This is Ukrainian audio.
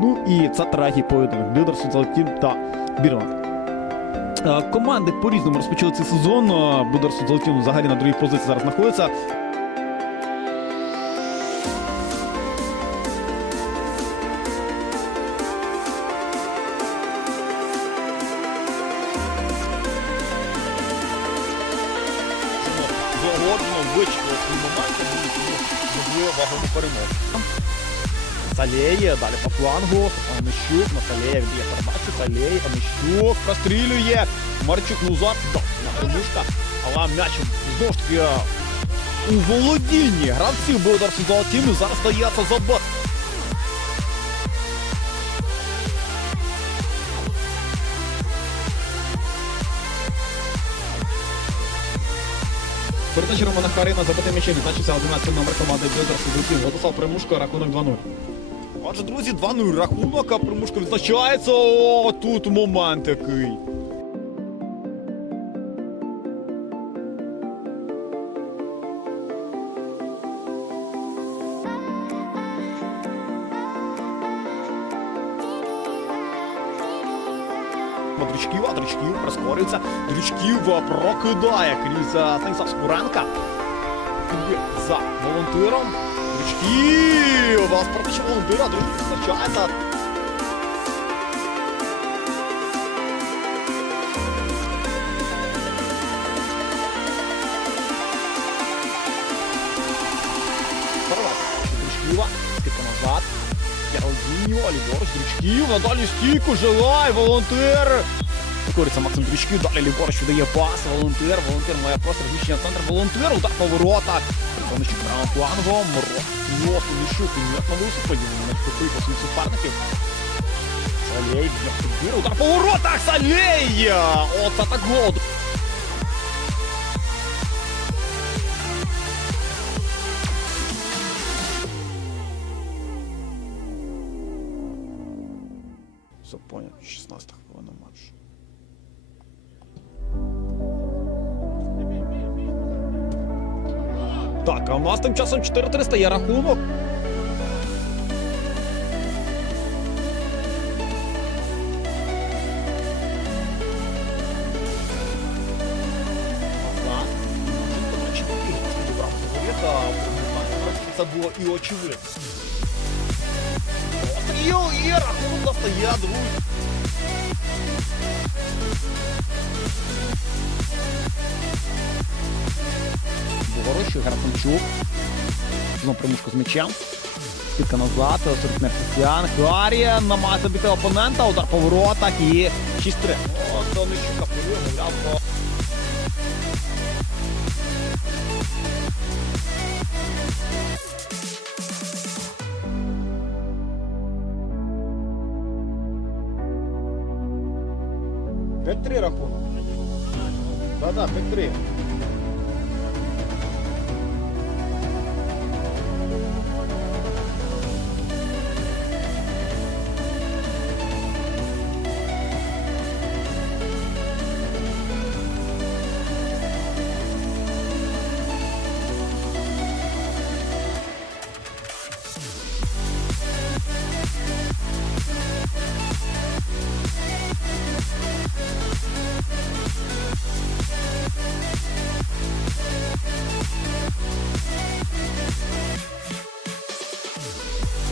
Ну і це третій поєдинок. Білдерс Золотін та Бірланд. Е, Команди по-різному розпочали цей сезон. Будерс Золотін взагалі на другій позиції зараз знаходиться. Зогодно вичекали свій момент, вагому перемогу. Салеє, далі по флангу. Онищук на Салея віддає передачу. Салей, Онищук прострілює. Марчук Лузар. Да, на примушка. Але м'яч знову ж таки е, у володінні гравців Болдарсу Золотіну зараз стається забор. Передача Романа Харина забити м'ячем відзначився 11 номер команди Білдерсу Золотін. Владислав Примушко, рахунок 2-0. Отже, друзі, 2-0 рахунок, а Примушко відзначається. О, тут момент який. Дрючків, а Дрючків прискорюється. Дрючків прокидає крізь е, Станіслав Скуренка. Іде за волонтером. Дрючків! Вас передача волонтера, друзі, визначається. Перевага. Дрючківа, скидка назад. Яролдіньо, ліворуч, Дрючків, надалі стійку, желай, волонтер. Викориться Максим Дрючків, далі ліворуч видає пас, волонтер, волонтер має просто розміщення центр, волонтер, удар по воротах. Сонечок правим флангом, Рос, Нищук, нет на висупаді, він не по своїх суперників. Салей, б'є підбір, удар по воротах, Салей! Оце так гол. Все понял, 16 хвилина матчу. Так, а у нас тим часом 4-3 є рахунок. Так. Це було і очевидно. Постріл і рахунок достає, друзі. Богорощу, Графунчук. Знову примушку з м'ячем. Скидка назад, Сортнер Християн. Харія намагається бити опонента, удар по воротах і 6-3. О, Донищук апелює, мовляв, про... П'ять-три рахунок. Да-да, 5-3.